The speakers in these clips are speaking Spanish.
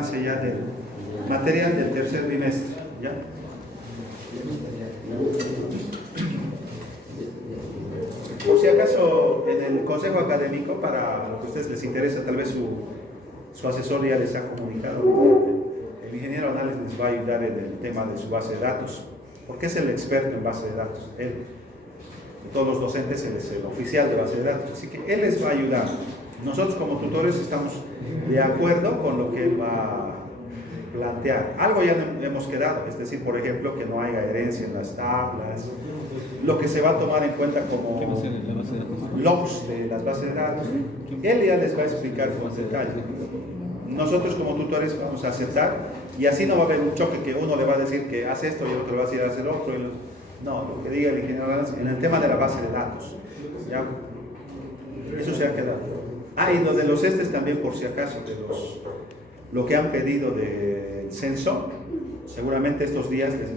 avance ya del material del tercer bimestre, ¿ya? Por si acaso en el consejo académico, para lo que a ustedes les interesa, tal vez su asesor ya les ha comunicado, el ingeniero Anales les va a ayudar en el tema de su base de datos, porque es el experto en base de datos. Él, todos los docentes, él es el oficial de base de datos, así que él les va a ayudar. Nosotros como tutores estamos de acuerdo con lo que él va a plantear. Algo ya hemos quedado, es decir, por ejemplo, que no haya herencia en las tablas, lo que se va a tomar en cuenta como logs de las bases de datos. Él ya les va a explicar con detalle. Nosotros como tutores vamos a aceptar y así no va a haber un choque que uno le va a decir que hace esto y el otro le va a decir hace lo otro. No, lo que diga el ingeniero en el tema de la base de datos. ¿Ya? Eso se ha quedado. Y lo de los también, por si acaso, de lo que han pedido del censo, seguramente estos días les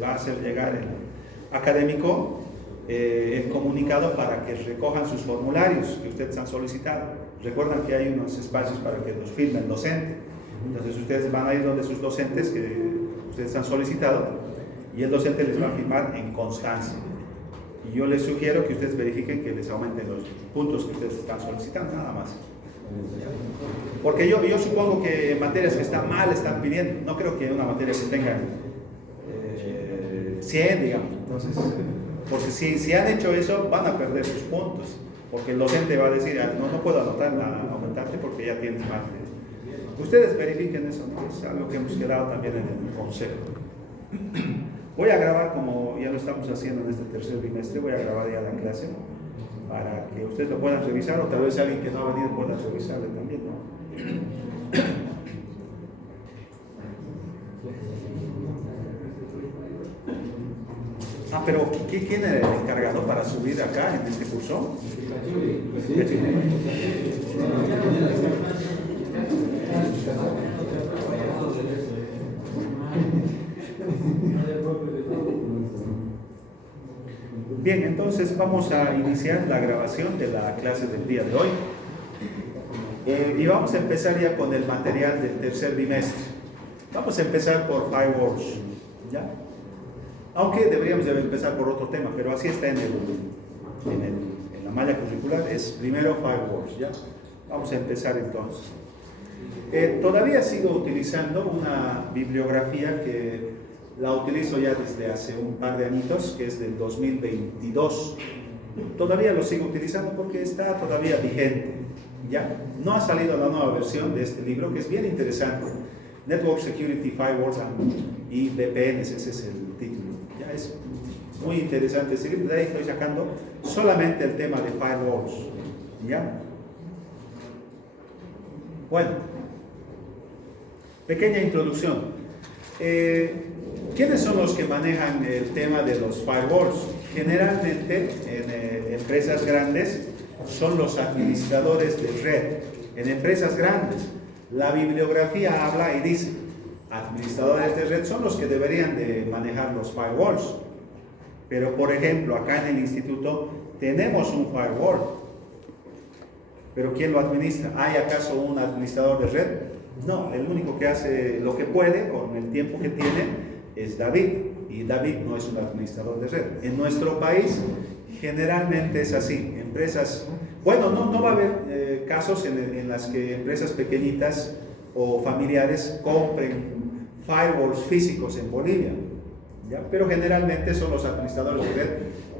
va a hacer llegar el académico el comunicado para que recojan sus formularios que ustedes han solicitado. Recuerdan que hay unos espacios para que los firme el docente. Entonces ustedes van a ir donde sus docentes que ustedes han solicitado y el docente les va a firmar en constancia. Y yo les sugiero que ustedes verifiquen que les aumenten los puntos que ustedes están solicitando, nada más. Porque yo supongo que en materias que están mal están pidiendo. No creo que en una materia que tengan 100, digamos. Entonces, porque si han hecho eso, van a perder sus puntos. Porque el docente va a decir, no puedo aumentarte porque ya tienes más. Ustedes verifiquen eso, ¿no? Es algo que hemos quedado también en el consejo. Voy a grabar, como ya lo estamos haciendo en este tercer bimestre, voy a grabar ya la clase para que ustedes lo puedan revisar, o tal vez alguien que no ha venido pueda revisarlo también, ¿no? Pero ¿quién era el encargado para subir acá en este curso? Bien, entonces vamos a iniciar la grabación de la clase del día de hoy. Y vamos a empezar ya con el material del tercer bimestre. Vamos a empezar por firewalls, ¿ya? Aunque deberíamos de empezar por otro tema, pero así está en la malla curricular, es primero firewalls, ¿ya? Vamos a empezar entonces. Todavía sigo utilizando una bibliografía que la utilizo ya desde hace un par de añitos, que es del 2022. Todavía lo sigo utilizando porque está todavía vigente, ¿ya? No ha salido la nueva versión de este libro, que es bien interesante. Network Security, Firewalls y VPNs, ese es el título. Ya es muy interesante ese libro, de ahí estoy sacando solamente el tema de firewalls, ¿ya? Bueno, pequeña introducción. ¿Quiénes son los que manejan el tema de los firewalls? Generalmente en empresas grandes son los administradores de red. En empresas grandes la bibliografía habla y dice, administradores de red son los que deberían de manejar los firewalls. Pero por ejemplo, acá en el instituto tenemos un firewall. ¿Pero quién lo administra? ¿Hay acaso un administrador de red? No, el único que hace lo que puede con el tiempo que tiene es David. Y David no es un administrador de red. En nuestro país generalmente es así. Empresas, bueno, no va a haber casos en las que empresas pequeñitas o familiares compren firewalls físicos en Bolivia, ¿ya? Pero generalmente son los administradores de red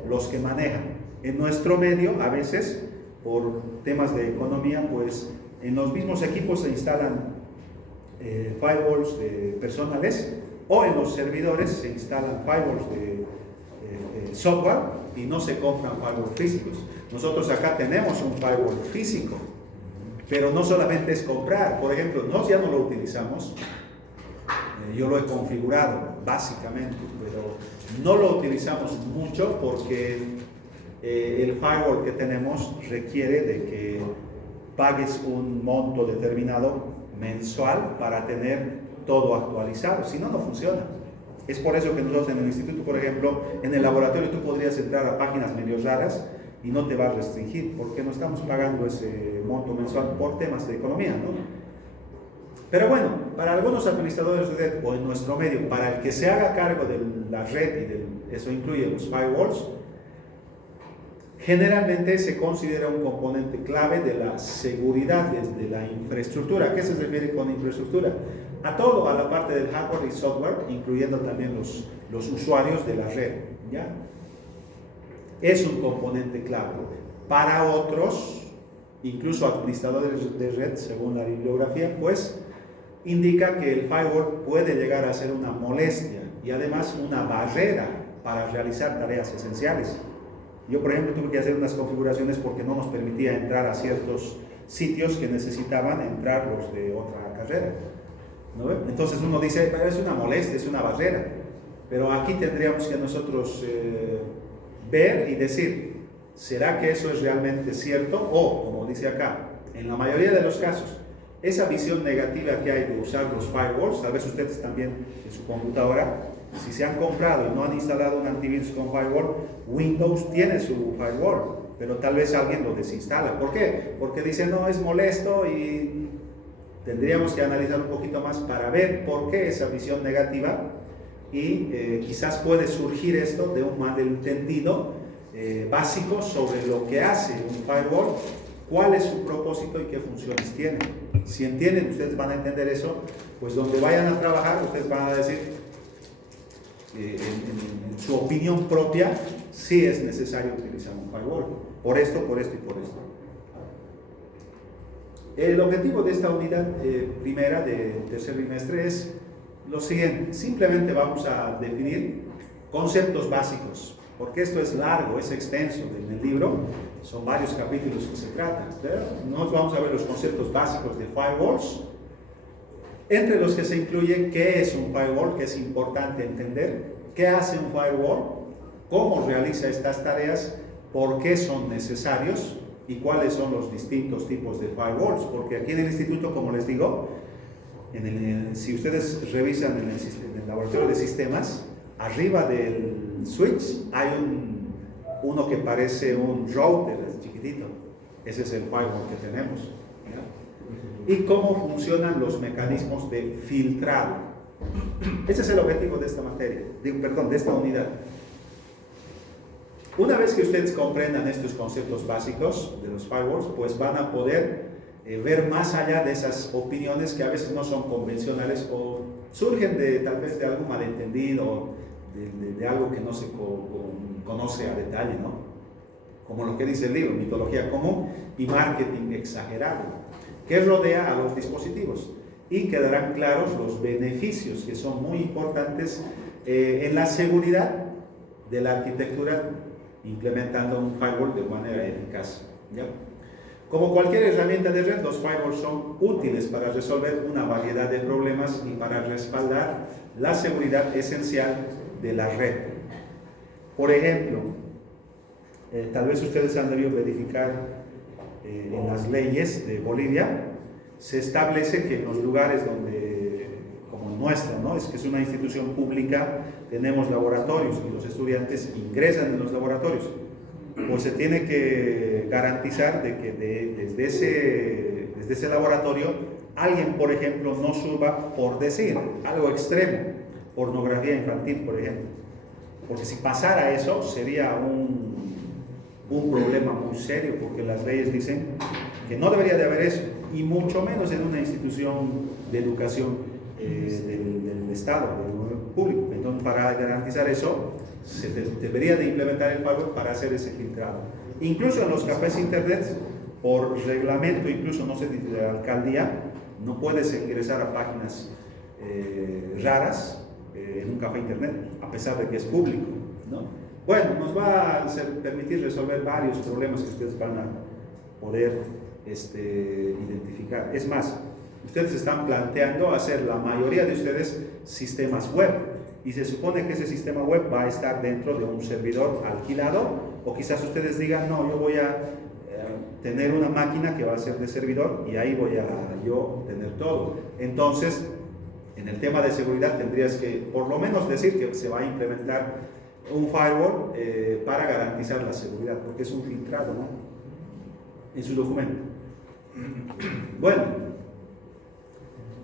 los que manejan. En nuestro medio, a veces, por temas de economía, pues en los mismos equipos se instalan firewalls personales, o en los servidores se instalan firewalls de software y no se compran firewalls físicos. Nosotros acá tenemos un firewall físico, pero no solamente es comprar. Por ejemplo, ya no lo utilizamos. Yo lo he configurado básicamente, pero no lo utilizamos mucho porque el firewall que tenemos requiere de que pagues un monto determinado mensual para tener todo actualizado, si no, no funciona. Es por eso que nosotros en el instituto, por ejemplo, en el laboratorio tú podrías entrar a páginas medio raras y no te va a restringir, porque no estamos pagando ese monto mensual por temas de economía, ¿no? Pero bueno, para algunos administradores de red o en nuestro medio, para el que se haga cargo de la red y eso incluye los firewalls, generalmente se considera un componente clave de la seguridad desde la infraestructura. ¿A qué se refiere con infraestructura? A todo, a la parte del hardware y software, incluyendo también los usuarios de la red, ¿ya? Es un componente clave. Para otros, incluso administradores de red, según la bibliografía, pues indica que el firewall puede llegar a ser una molestia y además una barrera para realizar tareas esenciales. Yo, por ejemplo, tuve que hacer unas configuraciones porque no nos permitía entrar a ciertos sitios que necesitaban entrar los de otra carrera, ¿no? Entonces uno dice, pero es una molestia, es una barrera. Pero aquí tendríamos que nosotros ver y decir, ¿será que eso es realmente cierto? O, como dice acá, en la mayoría de los casos, esa visión negativa que hay de usar los firewalls, tal vez ustedes también en su computadora, si se han comprado y no han instalado un antivirus con firewall, Windows tiene su firewall, pero tal vez alguien lo desinstala. ¿Por qué? Porque dice, no, es molesto, y tendríamos que analizar un poquito más para ver por qué esa visión negativa, y quizás puede surgir esto de un malentendido básico sobre lo que hace un firewall, cuál es su propósito y qué funciones tiene. Si entienden, ustedes van a entender eso, pues donde vayan a trabajar, ustedes van a decir, en su opinión propia, sí es necesario utilizar un firewall, por esto y por esto. El objetivo de esta unidad primera de tercer bimestre es lo siguiente: simplemente vamos a definir conceptos básicos, porque esto es largo, es extenso. En el libro son varios capítulos que se tratan, pero nosotros vamos a ver los conceptos básicos de firewalls, entre los que se incluye qué es un firewall, que es importante entender, qué hace un firewall, cómo realiza estas tareas, por qué son necesarios y cuáles son los distintos tipos de firewalls. Porque aquí en el instituto, como les digo, si ustedes revisan en el laboratorio de sistemas, arriba del switch hay uno que parece un router, es chiquitito. Ese es el firewall que tenemos, ¿ya? Y cómo funcionan los mecanismos de filtrado. Ese es el objetivo de esta materia, de esta unidad. Una vez que ustedes comprendan estos conceptos básicos de los firewalls, pues van a poder ver más allá de esas opiniones que a veces no son convencionales o surgen tal vez de algún malentendido, de algo que no se conoce a detalle, ¿no? Como lo que dice el libro, mitología común y marketing exagerado, que rodea a los dispositivos, y quedarán claros los beneficios que son muy importantes en la seguridad de la arquitectura implementando un firewall de manera eficaz, ¿ya? Como cualquier herramienta de red, los firewalls son útiles para resolver una variedad de problemas y para respaldar la seguridad esencial de la red. Por ejemplo, tal vez ustedes han debido verificar en las leyes de Bolivia, se establece que en los lugares donde, como el nuestro, ¿no? Es que es una institución pública, tenemos laboratorios y los estudiantes ingresan en los laboratorios, pues se tiene que garantizar de que desde ese laboratorio alguien, por ejemplo, no suba, por decir algo extremo, pornografía infantil, por ejemplo, porque si pasara eso sería un problema muy serio, porque las leyes dicen que no debería de haber eso, y mucho menos en una institución de educación del Estado, del público. Entonces, para garantizar eso, se debería de implementar el firewall para hacer ese filtrado. Incluso en los cafés internet, por reglamento, incluso no sé, de la alcaldía, no puedes ingresar a páginas raras en un café internet, a pesar de que es público, ¿no? Bueno, nos va a permitir resolver varios problemas que ustedes van a poder identificar. Es más, ustedes están planteando hacer, la mayoría de ustedes, sistemas web, y se supone que ese sistema web va a estar dentro de un servidor alquilado, o quizás ustedes digan, no, yo voy a tener una máquina que va a ser de servidor y ahí voy a yo tener todo. Entonces, en el tema de seguridad tendrías que por lo menos decir que se va a implementar un firewall para garantizar la seguridad, porque es un filtrado, ¿no?, en su documento. Bueno,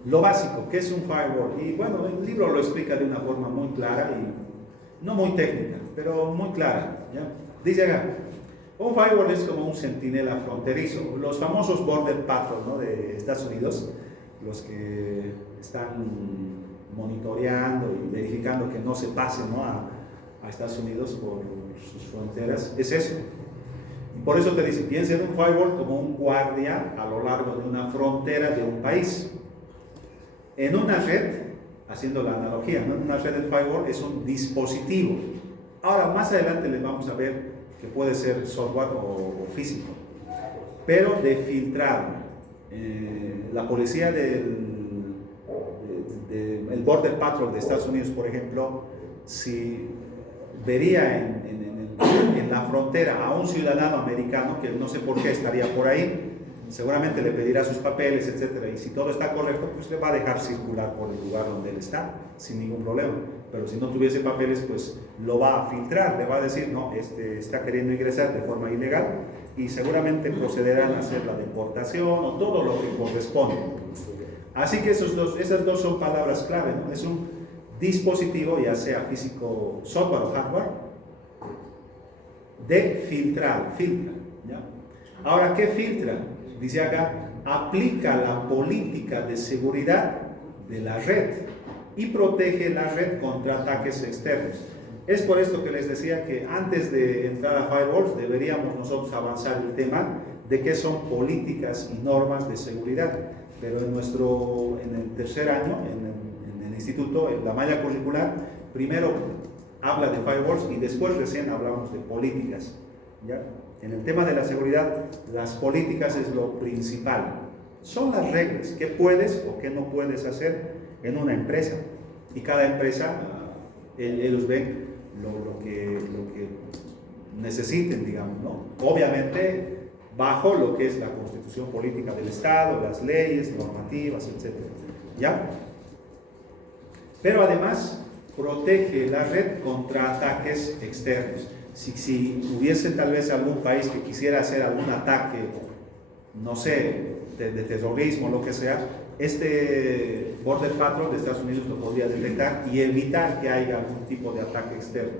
lo básico, ¿qué es un firewall? Y bueno, el libro lo explica de una forma muy clara y no muy técnica, pero muy clara, ¿ya? Dice acá, un firewall es como un centinela fronterizo, los famosos Border Patrol, ¿no?, de Estados Unidos, los que están monitoreando y verificando que no se pase, ¿no?, a Estados Unidos por sus fronteras, es eso. Y por eso te dice, piensa en un firewall como un guardia a lo largo de una frontera de un país. En una red, haciendo la analogía, ¿no?, en una red del firewall es un dispositivo. Ahora, más adelante les vamos a ver que puede ser software o físico, pero de filtrado. La policía el Border Patrol de Estados Unidos, por ejemplo, si vería en la frontera a un ciudadano americano que no sé por qué estaría por ahí, seguramente le pedirá sus papeles, etcétera, y si todo está correcto, pues le va a dejar circular por el lugar donde él está, sin ningún problema. Pero si no tuviese papeles, pues lo va a filtrar, le va a decir, no, está queriendo ingresar de forma ilegal, y seguramente procederán a hacer la deportación o todo lo que corresponde. Así que esas dos son palabras clave, ¿no? Es un dispositivo, ya sea físico, software o hardware, de filtrar, filtra, ¿ya? Ahora, ¿qué filtra? Dice acá, aplica la política de seguridad de la red y protege la red contra ataques externos. Es por esto que les decía que antes de entrar a firewalls deberíamos nosotros avanzar el tema de qué son políticas y normas de seguridad. Pero en el tercer año, en el instituto, en la malla curricular, primero habla de firewalls y después recién hablamos de políticas, ¿ya? En el tema de la seguridad, las políticas es lo principal. Son las reglas, qué puedes o qué no puedes hacer en una empresa. Y cada empresa, ellos ven lo que necesiten, digamos, ¿no? Obviamente, bajo lo que es la constitución política del Estado, las leyes, normativas, etc. ¿Ya? Pero además, protege la red contra ataques externos. Si hubiese tal vez algún país que quisiera hacer algún ataque, no sé, de terrorismo, lo que sea, este Border Patrol de Estados Unidos lo podría detectar y evitar que haya algún tipo de ataque externo,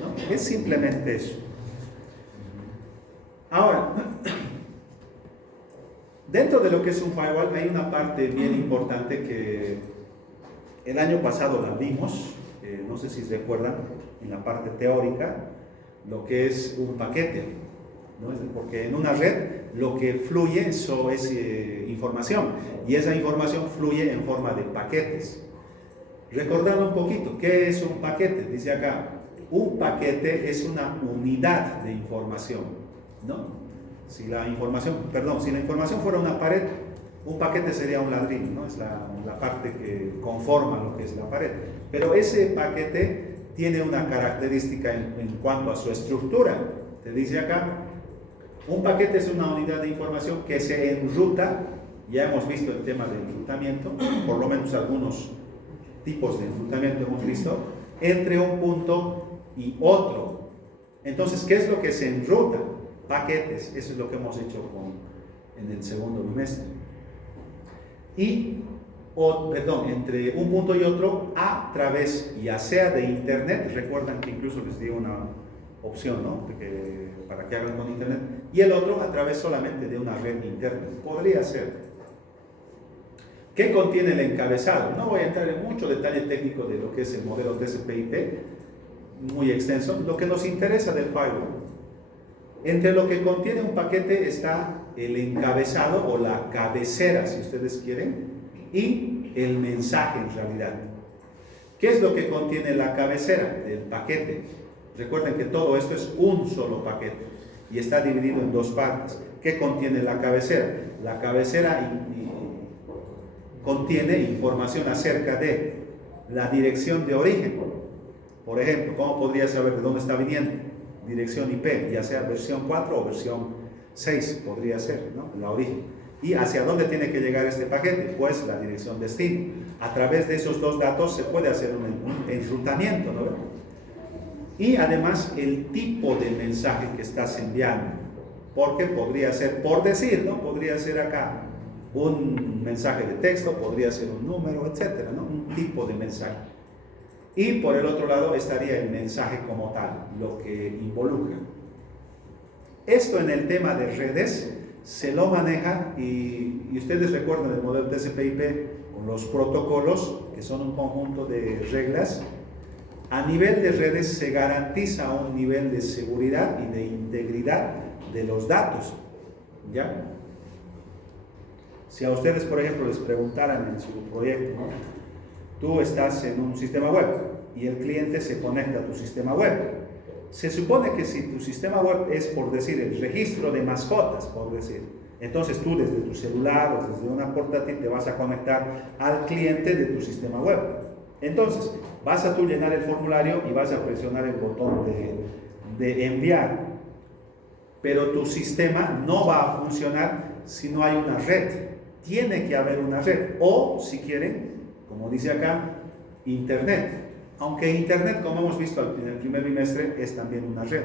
¿no? Es simplemente eso. Ahora, dentro de lo que es un firewall hay una parte bien importante que el año pasado la vimos, no sé si se recuerdan, en la parte teórica, lo que es un paquete, ¿no? Porque en una red lo que fluye eso es información, y esa información fluye en forma de paquetes. Recordando un poquito, ¿qué es un paquete? Dice acá, un paquete es una unidad de información, ¿no? Si la información fuera una pared, un paquete sería un ladrillo, ¿no? Es la parte que conforma lo que es la pared. Pero ese paquete tiene una característica en cuanto a su estructura. Te dice acá, un paquete es una unidad de información que se enruta, ya hemos visto el tema del enrutamiento, por lo menos algunos tipos de enrutamiento hemos visto, entre un punto y otro. Entonces, ¿qué es lo que se enruta? Paquetes, eso es lo que hemos hecho en el segundo bimestre. Entre un punto y otro a través ya sea de internet, recuerdan que incluso les di una opción, ¿no?, para que hagan con internet, y el otro a través solamente de una red interna, podría ser. ¿Qué contiene el encabezado? No voy a entrar en mucho detalle técnico de lo que es el modelo TCP/IP, muy extenso. Lo que nos interesa del firewall, entre lo que contiene un paquete está el encabezado o la cabecera, si ustedes quieren, y el mensaje en realidad. ¿Qué es lo que contiene la cabecera del paquete? Recuerden que todo esto es un solo paquete y está dividido en dos partes. ¿Qué contiene la cabecera? La cabecera contiene información acerca de la dirección de origen. Por ejemplo, ¿cómo podría saber de dónde está viniendo? Dirección IP, ya sea versión 4 o versión 6, podría ser, ¿no?, la origen. ¿Y hacia dónde tiene que llegar este paquete? Pues la dirección destino. A través de esos dos datos se puede hacer un enrutamiento, ¿no? Y además el tipo de mensaje que estás enviando, porque podría ser, por decir, ¿no?, podría ser acá un mensaje de texto, podría ser un número, etcétera, ¿no? Un tipo de mensaje. Y por el otro lado estaría el mensaje como tal, lo que involucra. Esto en el tema de redes se lo maneja y ustedes recuerdan el modelo TCP/IP con los protocolos, que son un conjunto de reglas. A nivel de redes se garantiza un nivel de seguridad y de integridad de los datos, ¿ya? Si a ustedes, por ejemplo, les preguntaran en su proyecto, ¿no? Tú estás en un sistema web y el cliente se conecta a tu sistema web. Se supone que si tu sistema web es, por decir, el registro de mascotas, por decir, entonces tú desde tu celular o desde una portátil te vas a conectar al cliente de tu sistema web. Entonces, vas a tú llenar el formulario y vas a presionar el botón de enviar. Pero tu sistema no va a funcionar si no hay una red. Tiene que haber una red. O, si quieren, como dice acá, Internet. Aunque Internet, como hemos visto en el primer bimestre, es también una red.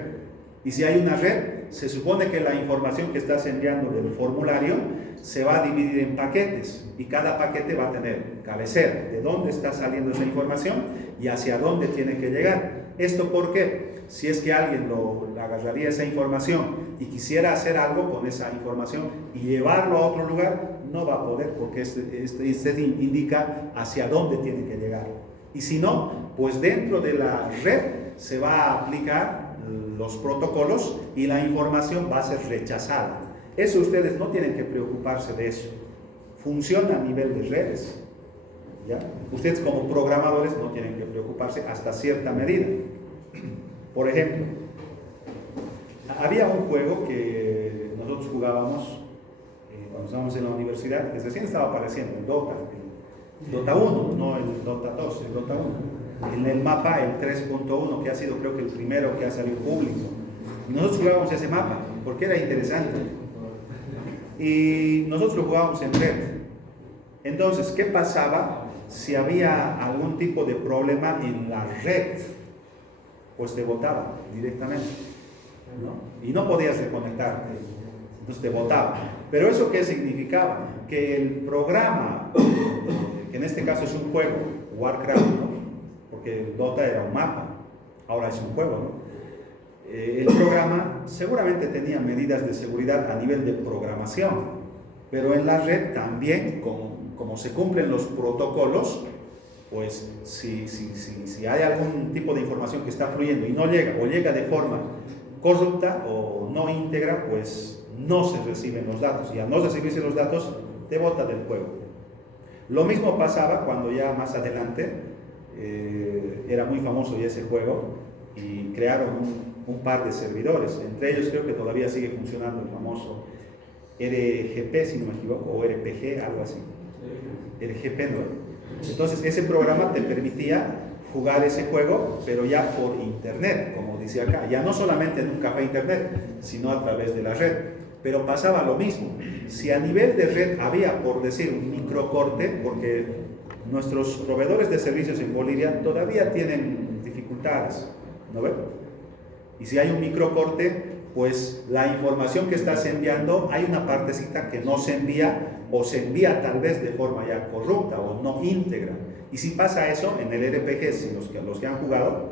Y si hay una red, se supone que la información que estás enviando del formulario se va a dividir en paquetes. Y cada paquete va a tener cabecera, de dónde está saliendo esa información y hacia dónde tiene que llegar. ¿Esto por qué? Si es que alguien agarraría esa información y quisiera hacer algo con esa información y llevarlo a otro lugar, no va a poder, porque este indica hacia dónde tiene que llegar. Y si no, pues dentro de la red se va a aplicar los protocolos y la información va a ser rechazada. Eso ustedes no tienen que preocuparse de eso. Funciona a nivel de redes, ¿ya? Ustedes como programadores no tienen que preocuparse hasta cierta medida. Por ejemplo, había un juego que nosotros jugábamos cuando estábamos en la universidad, que recién estaba apareciendo, el Dota 1, no el Dota 2, el Dota 1. En el mapa, el 3.1, que ha sido creo que el primero que ha salido público. Nosotros jugábamos ese mapa porque era interesante. Y nosotros lo jugábamos en red. Entonces, ¿qué pasaba si había algún tipo de problema en la red? Pues te botaba directamente, ¿no? Y no podías reconectarte, entonces te botaba. Pero ¿eso qué significaba? Que el programa, que en este caso es un juego, Warcraft, ¿no? Porque el Dota era un mapa, ahora es un juego, ¿no? El programa seguramente tenía medidas de seguridad a nivel de programación, pero en la red también, como se cumplen los protocolos, pues si hay algún tipo de información que está fluyendo y no llega, o llega de forma corrupta o no íntegra, pues no se reciben los datos, y al no recibirse los datos, te bota del juego. Lo mismo pasaba cuando ya más adelante era muy famoso ya ese juego y crearon un par de servidores. Entre ellos creo que todavía sigue funcionando el famoso RGP, si no me equivoco, o RPG, algo así. RGP no. Entonces ese programa te permitía jugar ese juego, pero ya por internet, como dice acá. Ya no solamente en un café internet, sino a través de la red. Pero pasaba lo mismo. Si a nivel de red había, por decir, un microcorte, porque nuestros proveedores de servicios en Bolivia todavía tienen dificultades, ¿no ven? Y si hay un microcorte, pues la información que estás enviando, hay una partecita que no se envía, o se envía tal vez de forma ya corrupta o no íntegra. Y si pasa eso, en el RPG, si los que han jugado,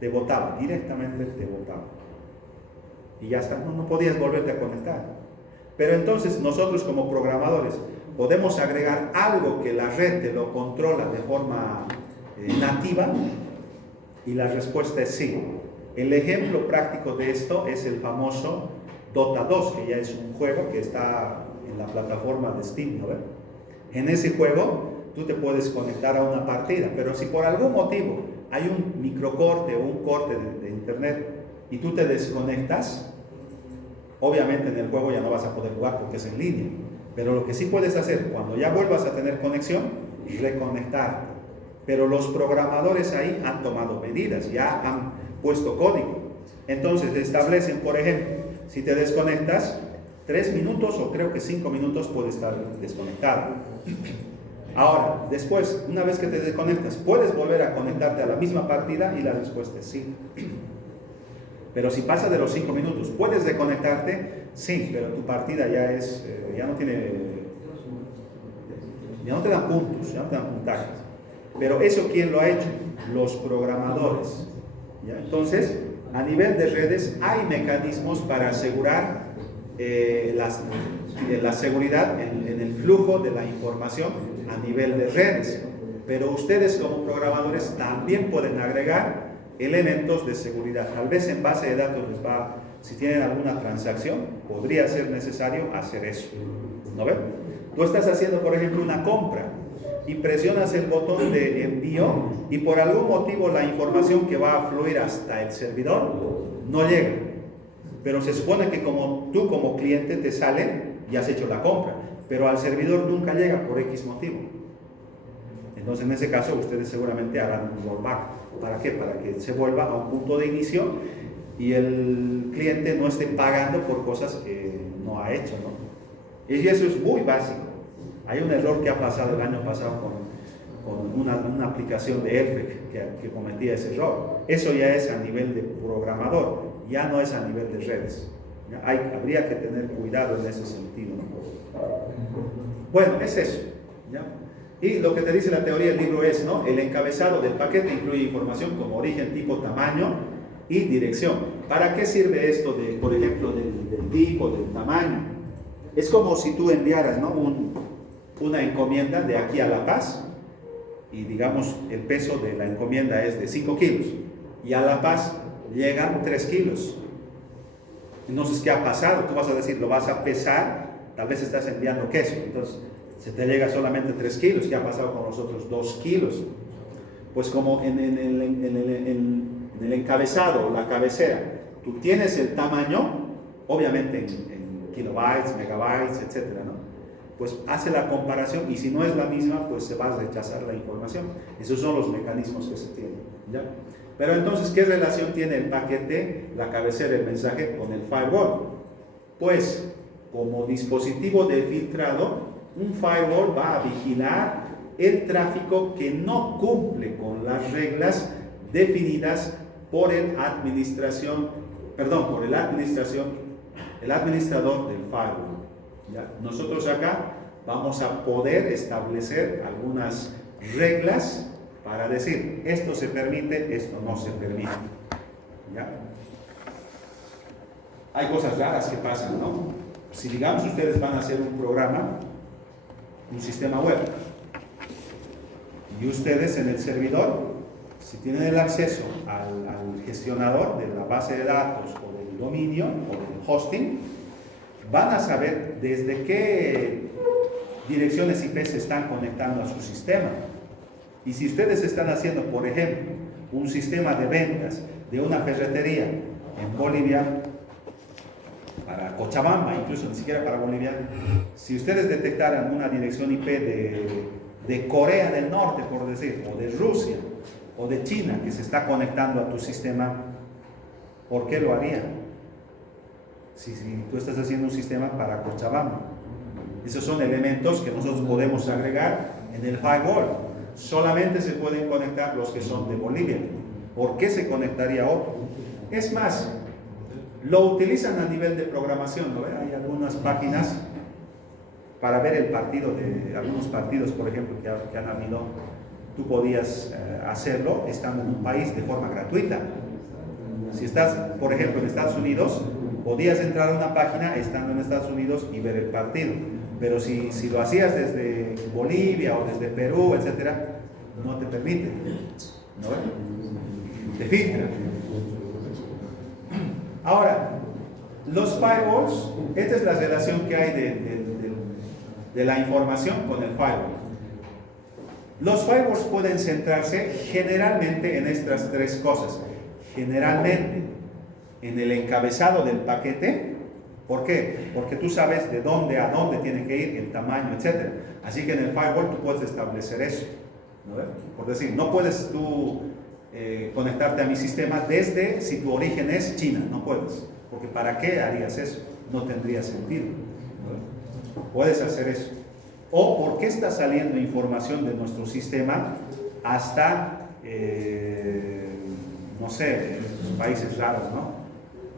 te botaba, directamente te botaba. Y ya está, no podías volverte a conectar. Pero entonces nosotros como programadores podemos agregar algo que la red te lo controla de forma nativa, y la respuesta es sí. El ejemplo práctico de esto es el famoso Dota 2, que ya es un juego que está en la plataforma de Steam, ¿no? En ese juego tú te puedes conectar a una partida, pero si por algún motivo hay un microcorte o un corte de internet y tú te desconectas, obviamente en el juego ya no vas a poder jugar porque es en línea. Pero lo que sí puedes hacer cuando ya vuelvas a tener conexión, reconectarte. Pero los programadores ahí han tomado medidas, ya han puesto código. Entonces establecen, por ejemplo, si te desconectas, 3 minutos o creo que 5 minutos puedes estar desconectado. Ahora, después, una vez que te desconectas, ¿puedes volver a conectarte a la misma partida? Y la respuesta es sí. Pero si pasa de los 5 minutos, ¿puedes desconectarte? Sí, pero tu partida ya no tiene Ya no te dan puntos, ya no te dan puntajes. Pero eso, ¿quién lo ha hecho? Los programadores. ¿Ya? Entonces, a nivel de redes hay mecanismos para asegurar la seguridad en el flujo de la información a nivel de redes. Pero ustedes como programadores también pueden agregar elementos de seguridad. Tal vez en base de datos si tienen alguna transacción, podría ser necesario hacer eso. ¿No ven? Tú estás haciendo, por ejemplo, una compra y presionas el botón de envío y por algún motivo la información que va a fluir hasta el servidor no llega. Pero se supone que tú como cliente te sale y has hecho la compra, pero al servidor nunca llega por X motivo. Entonces en ese caso ustedes seguramente harán un rollback. ¿Para qué? Para que se vuelva a un punto de inicio y el cliente no esté pagando por cosas que no ha hecho, ¿no? Y eso es muy básico. Hay un error que ha pasado el año pasado con una aplicación de Elfec que cometía ese error. Eso ya es a nivel de programador, ya no es a nivel de redes. Habría que tener cuidado en ese sentido, ¿no? Bueno, es eso, ¿ya? Y lo que te dice la teoría del libro es, ¿no? El encabezado del paquete incluye información como origen, tipo, tamaño y dirección. ¿Para qué sirve esto, por ejemplo, del tipo, del tamaño? Es como si tú enviaras, ¿no? una encomienda de aquí a La Paz y digamos el peso de la encomienda es de 5 kilos y a La Paz llegan 3 kilos. Entonces, ¿qué ha pasado? Tú vas a decir, lo vas a pesar, tal vez estás enviando queso, entonces se te llega solamente 3 kilos. ¿Qué ha pasado con los otros 2 kilos? Pues como en el encabezado, la cabecera, tú tienes el tamaño, obviamente en kilobytes, megabytes, etcétera, ¿no? Pues hace la comparación y si no es la misma, pues se va a rechazar la información. Esos son los mecanismos que se tienen, ¿ya? Pero entonces, ¿qué relación tiene el paquete, la cabecera, el mensaje con el firewall? Pues, como dispositivo de filtrado, un firewall va a vigilar el tráfico que no cumple con las reglas definidas por el administrador del firewall. ¿Ya? Nosotros acá vamos a poder establecer algunas reglas para decir, esto se permite, esto no se permite. ¿Ya? Hay cosas raras que pasan, ¿no? Si digamos ustedes van a hacer un programa, un sistema web, y ustedes en el servidor, si tienen el acceso al gestionador de la base de datos o del dominio o del hosting, van a saber desde qué direcciones IP se están conectando a su sistema. Y si ustedes están haciendo, por ejemplo, un sistema de ventas de una ferretería en Bolivia, para Cochabamba, incluso ni siquiera para Bolivia, si ustedes detectaran una dirección IP de Corea del Norte, por decir, o de Rusia, o de China, que se está conectando a tu sistema, ¿por qué lo harían? Si tú estás haciendo un sistema para Cochabamba. Esos son elementos que nosotros podemos agregar en el firewall. Solamente se pueden conectar los que son de Bolivia. ¿Por qué se conectaría otro? Es más, lo utilizan a nivel de programación, ¿no? Hay algunas páginas para ver el partido de algunos partidos, por ejemplo, que han habido. Tú podías hacerlo estando en un país de forma gratuita. Si estás, por ejemplo, en Estados Unidos, podías entrar a una página estando en Estados Unidos y ver el partido. Pero si lo hacías desde Bolivia o desde Perú, etcétera, no te permite, ¿no? Te filtra. Ahora, los firewalls, esta es la relación que hay de la información con el firewall. Los firewalls pueden centrarse generalmente en estas tres cosas. Generalmente en el encabezado del paquete. ¿Por qué? Porque tú sabes de dónde a dónde tiene que ir, el tamaño, etc. Así que en el firewall tú puedes establecer eso, ¿no? Por decir, no puedes tú conectarte a mi sistema desde, si tu origen es China, no puedes. Porque ¿para qué harías eso? No tendría sentido, ¿no? Puedes hacer eso. O ¿por qué está saliendo información de nuestro sistema hasta, no sé, los países raros, ¿no?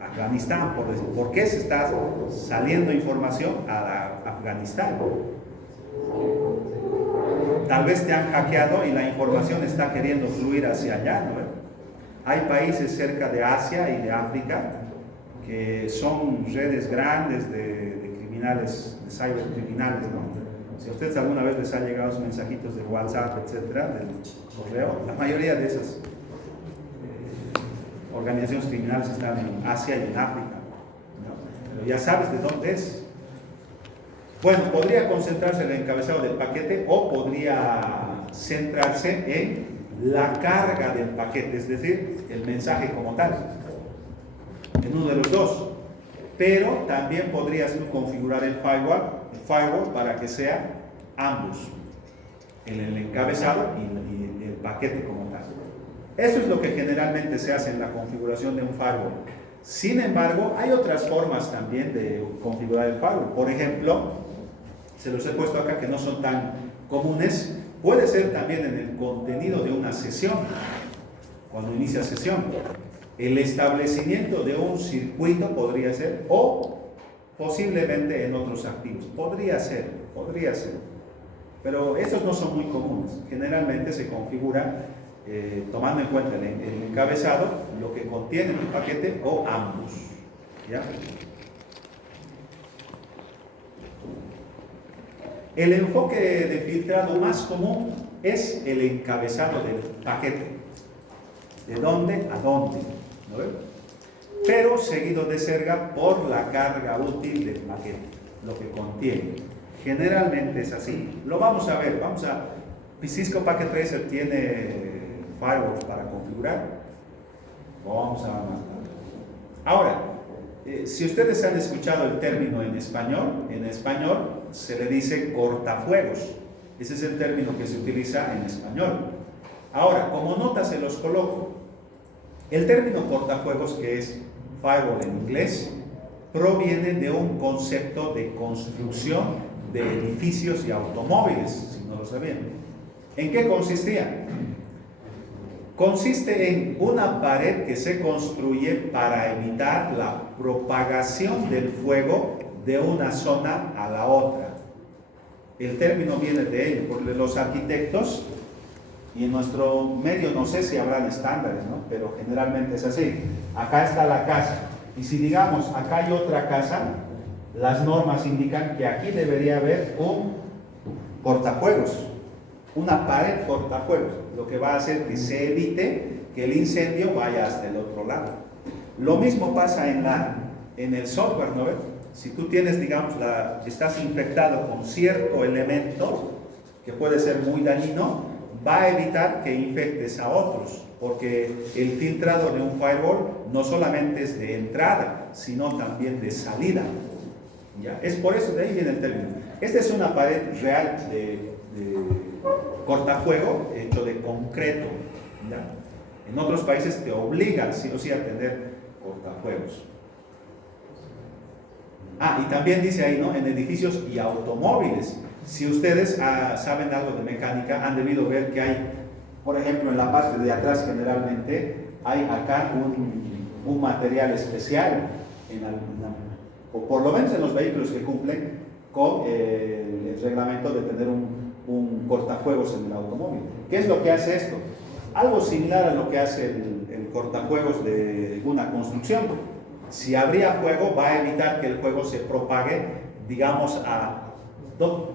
Afganistán, por decir. ¿Por qué se está saliendo información a Afganistán? tal vez te han hackeado y la información está queriendo fluir hacia allá, ¿no? Hay países cerca de Asia y de África que son redes grandes de criminales, de cibercriminales, ¿no? Si a ustedes alguna vez les han llegado esos mensajitos de WhatsApp, etcétera, del correo, la mayoría de esas organizaciones criminales están en Asia y en África, ¿no? Pero ya sabes de dónde es. Bueno, podría concentrarse en el encabezado del paquete o podría centrarse en la carga del paquete, es decir, el mensaje como tal, en uno de los dos. Pero también podrías tú configurar el firewall para que sea ambos, el encabezado y el paquete como tal. Eso es lo que generalmente se hace en la configuración de un firewall. Sin embargo, hay otras formas también de configurar el firewall. Por ejemplo, se los he puesto acá que no son tan comunes. Puede ser también en el contenido de una sesión, cuando inicia sesión. El establecimiento de un circuito podría ser, o posiblemente en otros activos. Podría ser. Pero esos no son muy comunes. Generalmente se configura tomando en cuenta el encabezado, lo que contiene el paquete o ambos. ¿Ya? El enfoque de filtrado más común es el encabezado del paquete. ¿De dónde a dónde? ¿No ven? Pero seguido de cerca por la carga útil del paquete, lo que contiene. Generalmente es así. Lo vamos a ver. Cisco Packet Tracer tiene firewalls para configurar. Lo vamos a ver más tarde. Ahora, si ustedes han escuchado el término en español se le dice cortafuegos. Ese es el término que se utiliza en español. Ahora, como nota se los coloco. El término cortafuegos, que es firewall en inglés, proviene de un concepto de construcción de edificios y automóviles, si no lo sabían. ¿En qué consistía? Consiste en una pared que se construye para evitar la propagación del fuego de una zona a la otra. El término viene de ello, porque los arquitectos, y en nuestro medio no sé si habrán estándares, ¿no? Pero generalmente es así. Acá está la casa, y si digamos acá hay otra casa, las normas indican que aquí debería haber un cortafuegos, una pared cortafuegos, lo que va a hacer que se evite que el incendio vaya hasta el otro lado. Lo mismo pasa en el software, ¿no ves? Si tú tienes, digamos, estás infectado con cierto elemento que puede ser muy dañino, va a evitar que infectes a otros, porque el filtrado de un firewall no solamente es de entrada, sino también de salida. ¿Ya? Es por eso, de ahí viene el término. Esta es una pared real de cortafuego hecho de concreto. ¿Ya? En otros países te obligan sí o sí a tener cortafuegos. Y también dice ahí, ¿no? En edificios y automóviles. Si ustedes saben algo de mecánica, han debido ver que hay, por ejemplo, en la parte de atrás generalmente, hay acá un material especial, o por lo menos en los vehículos que cumplen con el reglamento de tener un cortafuegos en el automóvil. ¿Qué es lo que hace esto? Algo similar a lo que hace el cortafuegos de una construcción. Si habría fuego, va a evitar que el fuego se propague, digamos,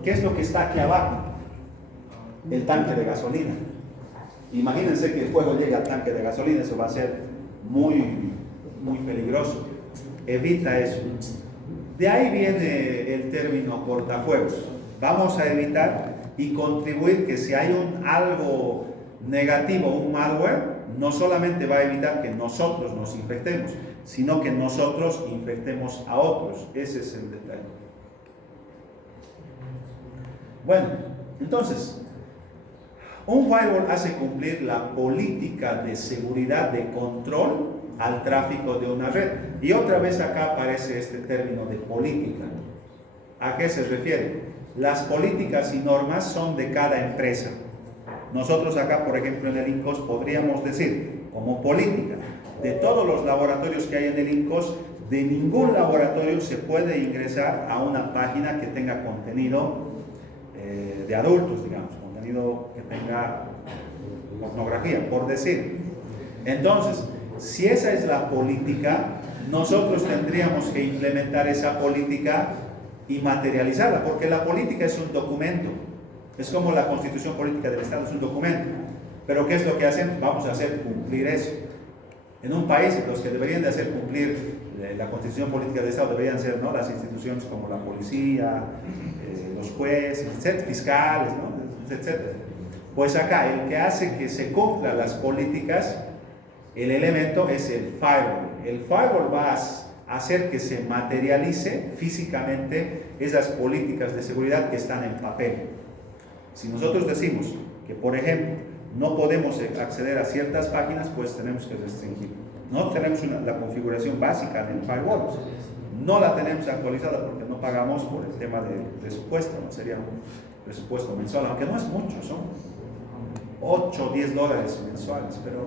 ¿qué es lo que está aquí abajo? El tanque de gasolina. Imagínense que el fuego llegue al tanque de gasolina, eso va a ser muy, muy peligroso. Evita eso. De ahí viene el término cortafuegos. Vamos a evitar y contribuir que si hay algo negativo, un malware, no solamente va a evitar que nosotros nos infectemos, sino que nosotros infectemos a otros. Ese es el detalle. Bueno, entonces, un firewall hace cumplir la política de seguridad de control al tráfico de una red. Y otra vez acá aparece este término de política. ¿A qué se refiere? Las políticas y normas son de cada empresa. Nosotros acá, por ejemplo, en el INCOS podríamos decir, como política, de todos los laboratorios que hay en el INCOS, de ningún laboratorio se puede ingresar a una página que tenga contenido de adultos, digamos, contenido contenido que tenga pornografía, por decir. Entonces, si esa es la política, nosotros tendríamos que implementar esa política y materializarla, porque la política es un documento, es como la Constitución Política del Estado, es un documento. Pero ¿qué es lo que hacen? Vamos a hacer cumplir eso. En un país, los que deberían de hacer cumplir la Constitución Política del Estado deberían ser, ¿no?, las instituciones como la policía, los jueces, fiscales, ¿no?, etcétera. Pues acá, el que hace que se cumplan las políticas, el elemento es el firewall. El firewall va a hacer que se materialice físicamente esas políticas de seguridad que están en papel. Si nosotros decimos que, por ejemplo, no podemos acceder a ciertas páginas, pues tenemos que restringir. No tenemos la configuración básica del firewall. No la tenemos actualizada porque no pagamos por el tema del presupuesto, ¿no? Sería un presupuesto mensual, aunque no es mucho, son 8 o 10 dólares mensuales, pero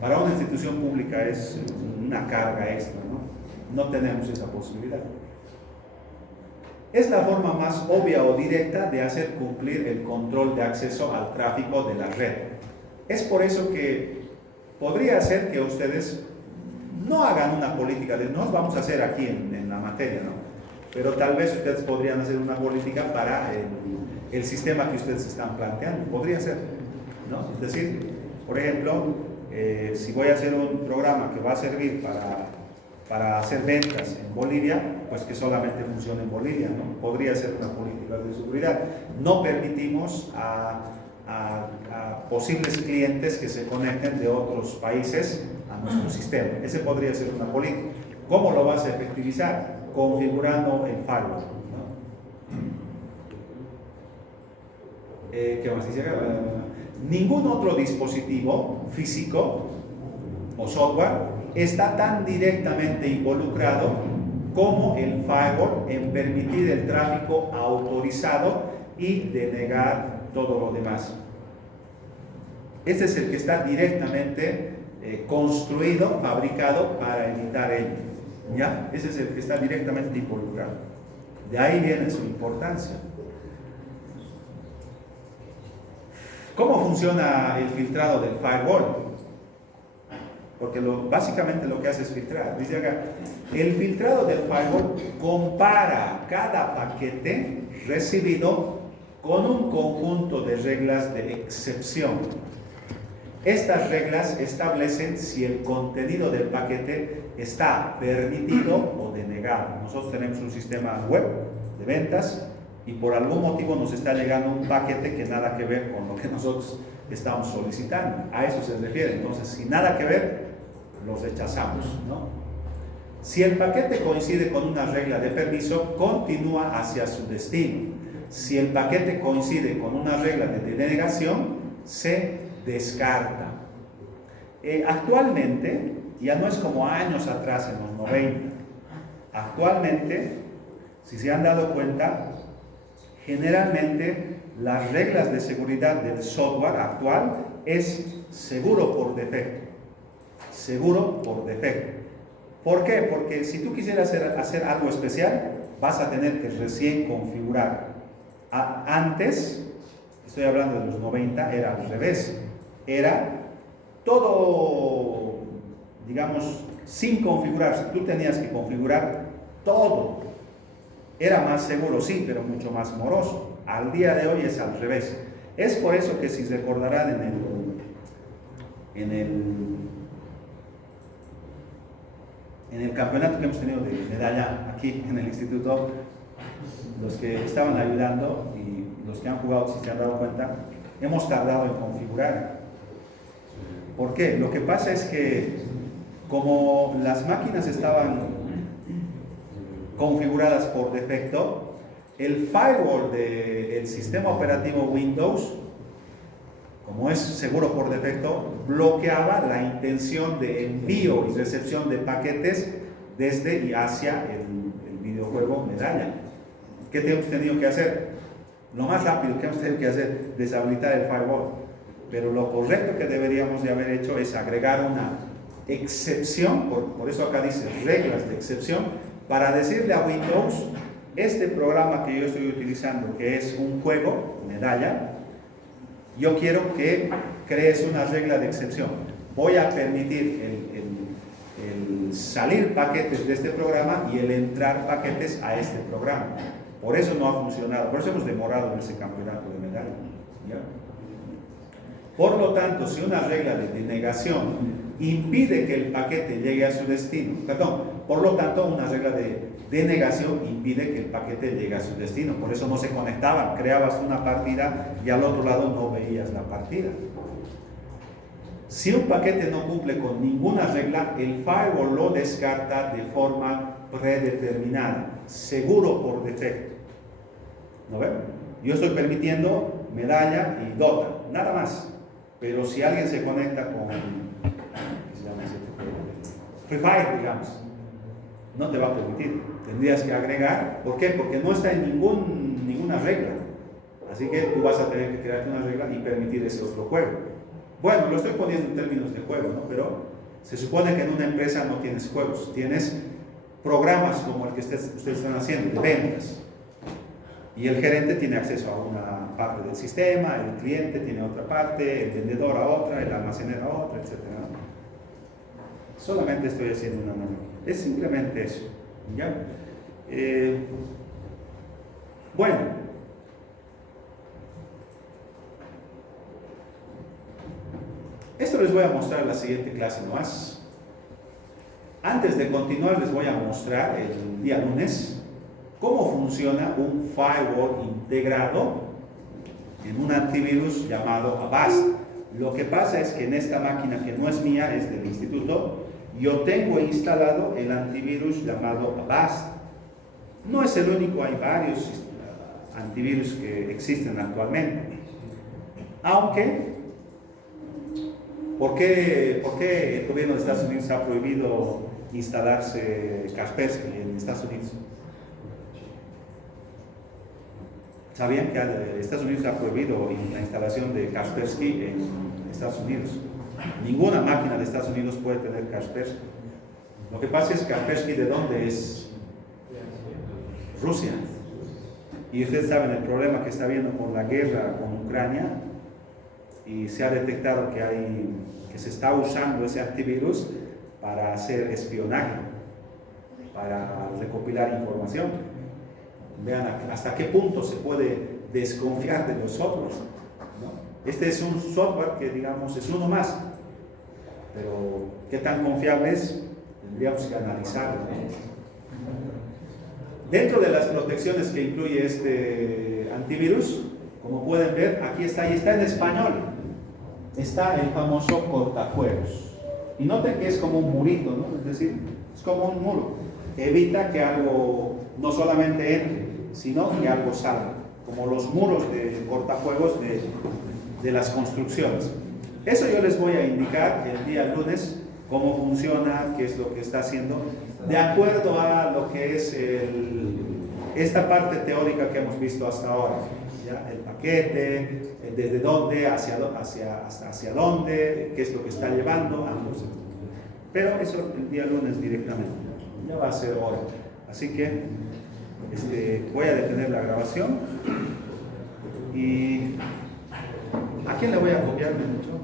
para una institución pública es una carga extra, ¿no? No tenemos esa posibilidad. Es la forma más obvia o directa de hacer cumplir el control de acceso al tráfico de la red. Es por eso que podría ser que ustedes no hagan una política de nos vamos a hacer aquí en la materia, ¿no? Pero tal vez ustedes podrían hacer una política para el sistema que ustedes están planteando. Podría ser, ¿no? Es decir, por ejemplo, si voy a hacer un programa que va a servir para hacer ventas en Bolivia, pues que solamente funcione en Bolivia, ¿no? Podría ser una política de seguridad. No permitimos a posibles clientes que se conecten de otros países a nuestro sistema. Ese podría ser una política. ¿Cómo lo vas a efectivizar? Configurando el firewall, ¿no? ¿Qué más dice? Ningún otro dispositivo físico o software está tan directamente involucrado como el firewall en permitir el tráfico autorizado y denegar todo lo demás. Este es el que está directamente construido, fabricado para evitar ello. ¿Ya? Ese es el que está directamente involucrado. De ahí viene su importancia. ¿Cómo funciona el filtrado del firewall? Porque básicamente lo que hace es filtrar. Dice acá, el filtrado del firewall compara cada paquete recibido con un conjunto de reglas de excepción. Estas reglas establecen si el contenido del paquete está permitido o denegado. Nosotros tenemos un sistema web de ventas y por algún motivo nos está llegando un paquete que nada que ver con lo que nosotros estamos solicitando. A eso se refiere. Entonces, si nada que ver, los rechazamos, ¿no? Si el paquete coincide con una regla de permiso, continúa hacia su destino. Si el paquete coincide con una regla de denegación, se descarta. Actualmente, ya no es como años atrás, en los 90, actualmente, si se han dado cuenta, generalmente las reglas de seguridad del software actual es seguro por defecto. Seguro por defecto. ¿Por qué? Porque si tú quisieras hacer algo especial, vas a tener que recién configurar. Antes, estoy hablando de los 90, era al revés. Era todo, digamos, sin configurar. Tú tenías que configurar todo. Era más seguro, sí, pero mucho más moroso. Al día de hoy es al revés. Es por eso que si recordarán en el campeonato que hemos tenido de medalla aquí en el instituto, los que estaban ayudando y los que han jugado, si se han dado cuenta, hemos tardado en configurar. ¿Por qué? Lo que pasa es que como las máquinas estaban configuradas por defecto, el firewall del sistema operativo Windows, como es seguro por defecto, bloqueaba la intención de envío y recepción de paquetes desde y hacia el videojuego Medalla. ¿Qué hemos tenido que hacer? Lo más rápido que hemos tenido que hacer, deshabilitar el firewall. Pero lo correcto que deberíamos de haber hecho es agregar una excepción, por eso acá dice reglas de excepción, para decirle a Windows, este programa que yo estoy utilizando, que es un juego, Medalla, Yo quiero que crees una regla de excepción. Voy a permitir el salir paquetes de este programa y el entrar paquetes a este programa. Por eso no ha funcionado, por eso hemos demorado en ese campeonato de medalla. ¿Ya? Por lo tanto, si una regla de denegación impide que el paquete llegue a su destino, por lo tanto, una regla de denegación impide que el paquete llegue a su destino. Por eso no se conectaban, creabas una partida y al otro lado no veías la partida. Si un paquete no cumple con ninguna regla, el firewall lo descarta de forma predeterminada, seguro por defecto. ¿No ven? Yo estoy permitiendo medalla y Dota, nada más. Pero si alguien se conecta con Free Fire, digamos, no te va a permitir. Tendrías que agregar. ¿Por qué? Porque no está en ninguna regla. Así que tú vas a tener que crearte una regla y permitir ese otro juego. Bueno, lo estoy poniendo en términos de juego, ¿no? Pero se supone que en una empresa no tienes juegos, tienes programas como el que ustedes están haciendo, de ventas. Y el gerente tiene acceso a una parte del sistema, el cliente tiene otra parte, el vendedor a otra, el almacenero a otra, etc. Solamente estoy haciendo una analogía. Es simplemente eso. ¿Ya? Bueno. Esto les voy a mostrar en la siguiente clase nomás. Antes de continuar les voy a mostrar el día lunes cómo funciona un firewall integrado en un antivirus llamado Avast. Lo que pasa es que en esta máquina, que no es mía, es del instituto, yo tengo instalado el antivirus llamado Avast. No es el único, hay varios antivirus que existen actualmente. Aunque, ¿por qué el gobierno de Estados Unidos ha prohibido instalarse Kaspersky en Estados Unidos? ¿Sabían que Estados Unidos ha prohibido la instalación de Kaspersky en Estados Unidos? Ninguna máquina de Estados Unidos puede tener Kaspersky. Lo que pasa es que Kaspersky, ¿de dónde es? Rusia. Y ustedes saben el problema que está habiendo con la guerra con Ucrania, y se ha detectado que se está usando ese antivirus para hacer espionaje, para recopilar información. Vean hasta qué punto se puede desconfiar de los softwares, ¿no? Este es un software que, digamos, es uno más, pero qué tan confiable es, tendríamos que analizarlo, ¿no? Dentro de las protecciones que incluye este antivirus, como pueden ver, aquí está, y está en español, está el famoso cortafuegos. Y noten que es como un murito, ¿no? Es decir, es como un muro. Evita que algo no solamente entre, sino que algo salga, como los muros de cortafuegos de las construcciones. Eso yo les voy a indicar el día lunes, cómo funciona, qué es lo que está haciendo, de acuerdo a lo que es esta parte teórica que hemos visto hasta ahora. ¿Ya? El paquete, desde dónde, hacia dónde, qué es lo que está llevando, pero eso el día lunes directamente, ya va a ser hora. Así que voy a detener la grabación. ¿Y a quién le voy a copiar mucho?